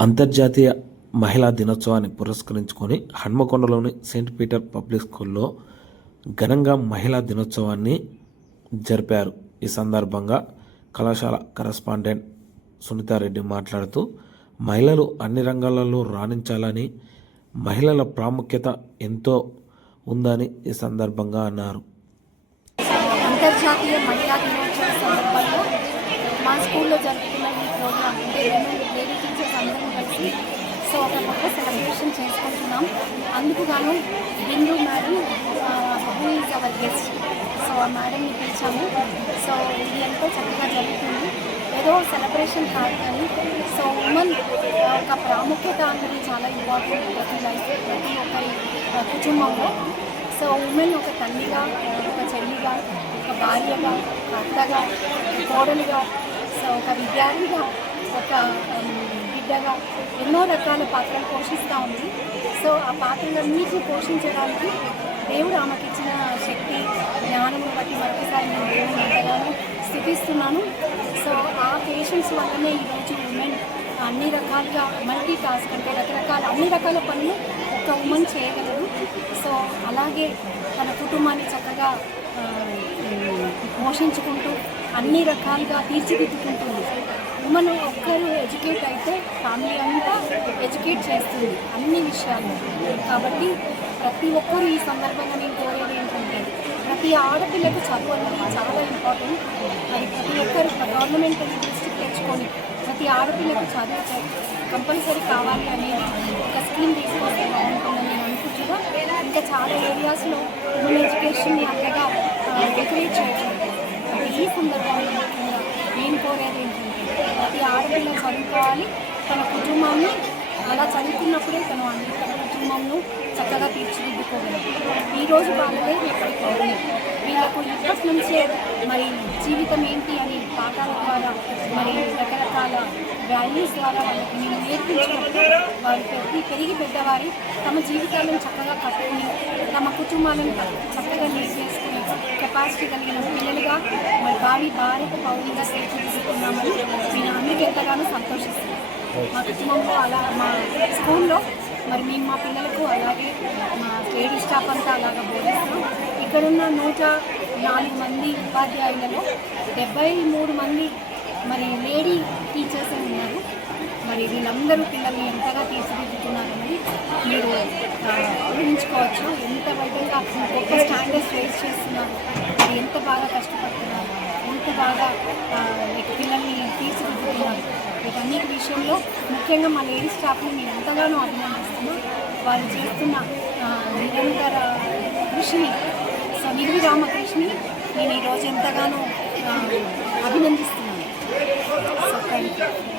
అంతర్జాతీయ మహిళా దినోత్సవాన్ని పురస్కరించుకొని హన్మకొండలోని సెయింట్ పీటర్ పబ్లిక్ స్కూల్లో ఘనంగా మహిళా దినోత్సవాన్ని జరిపారు. ఈ సందర్భంగా కళాశాల కరస్పాండెంట్ సునీతారెడ్డి మాట్లాడుతూ మహిళలు అన్ని రంగాలలో రాణించాలని మహిళల ప్రాముఖ్యత ఎంతో ఉందని ఈ సందర్భంగా అన్నారు. అంతర్జాతీయ మహిళా దినోత్సవం సందర్భంలో మా స్కూల్లో జరుగుతున్న ఈ ప్రోగ్రామ్ కలిసి సో ఒక గొప్ప సెలబ్రేషన్ చేసుకుంటున్నాం. అందుకు గాను Bindu madam who is our guest so ఆ మేడంని పిలిచాము. సో ఇది ఎంతో చక్కగా జరుగుతుంది. ఏదో సెలబ్రేషన్ కాదు కానీ సో ఉమెన్ ఒక ప్రాముఖ్యత అనేది చాలా ఇంపార్టెంట్ ప్రతి లైఫ్ ప్రతి ఒక్కరి కుటుంబంలో. సో ఉమెన్ ఒక తల్లిగా ఒక చెల్లిగా ఒక భార్యగా ఒక అత్తగా కోడలిగా సో ఒక విద్యార్థిగా ఒక బిడ్డగా ఎన్నో రకాల పాత్రలు పోషిస్తూ ఉంది. సో ఆ పాత్రలన్నింటినీ పోషించడానికి దేవుడు ఆమెకి ఇచ్చిన శక్తి జ్ఞానం బట్టి మరొకసారి నేను దేవుని ఎంతగానో స్థితిస్తున్నాను. సో ఆ పేషెంట్స్ వల్లనే ఈరోజు ఉమెన్ అన్ని రకాలుగా మల్టీ టాస్క్ అంటే రకరకాల అన్ని రకాల పనులు ఒక ఉమెన్ చేయగలరు సో అలాగే తన కుటుంబాన్ని చక్కగా పోషించుకుంటూ అన్ని రకాలుగా తీర్చిదిద్దుకుంటుంది. మనం ఒక్కరు ఎడ్యుకేట్ అయితే ఫ్యామిలీ అంతా ఎడ్యుకేట్ చేస్తుంది అన్ని విషయాలు కాబట్టి ప్రతి ఒక్కరు ఈ సందర్భంగా నేను కోరేది ఏంటంటే ప్రతి ఆడపిల్లకు చదువు అనేది చాలా ఇంపార్టెంట్ మరి ప్రతి ఒక్కరు గవర్నమెంట్ దృష్టికి తెచ్చుకొని ప్రతి ఆడపిల్లకు చదువు కంపల్సరీ కావాలి అనేది ఒక స్కీమ్ తీసుకొస్తే బాగుంటుందని నేను అనుకుంటున్నా. ఇంకా చాలా ఏరియాస్లో ఉమెన్ ఎడ్యుకేషన్ని అంతగా డెకరేట్ చేయడం మరి ఈ సందర్భంలో ముఖ్యంగా నేను కోరేది ఏంటంటే ప్రతి చదువుకోవాలి. తన కుటుంబాన్ని అలా చదువుకున్నప్పుడే తను అన్ని తన కుటుంబంను చక్కగా తీర్చిదిద్దుకోగలదు ఈరోజు వాళ్ళదే రేపటి పౌరులు వీళ్ళకు ఇప్పటి నుంచే మరి జీవితం ఏంటి అని పాఠాల ద్వారా మరి రకరకాల వాల్యూస్ ద్వారా వాళ్ళకి మేము నేర్పించినప్పుడు వారు పెరిగి పెరిగి పెద్దవారి తమ జీవితాలను చక్కగా కట్టుకుని తమ కుటుంబాలను చక్కగా లీడ్ కెపాసిటీ కలిగిన పిల్లలుగా మరి భావి భారత పౌరులుగా తీర్చిదిద్దుకున్నామని నేను అందరికీ ఎంతగానో సంతోషిస్తున్నాను మా కుటుంబంలో అలా మా స్కూల్లో మరి మేము మా పిల్లలకు అలాగే మా లేడీ స్టాఫ్ అంతా అలాగా బోధిస్తాం. ఇక్కడున్న నూట నాలుగు మంది ఉపాధ్యాయులలో డెబ్బై మూడు మంది మరి లేడీ టీచర్స్ వీళ్ళందరూ పిల్లల్ని ఎంతగా తీర్చిదిద్దుతున్నారని మీరు ఊహించుకోవచ్చు. ఎంత వైద్యంగా గొప్ప స్టాండర్డ్స్ రేస్ చేస్తున్నారు. ఎంత బాగా కష్టపడుతున్నారు? ఎంత బాగా పిల్లల్ని తీర్చిదిద్దుతున్నారు? వీటన్నిటి విషయంలో ముఖ్యంగా మా లేడీ స్టాఫ్ని మేము ఎంతగానో అభినందిస్తున్నాం. వారు చేస్తున్న నిరంతర కృషిని సో నిర్విరామ రామకృష్ణి నేను ఈరోజు ఎంతగానో అభినందిస్తున్నాను. So thank you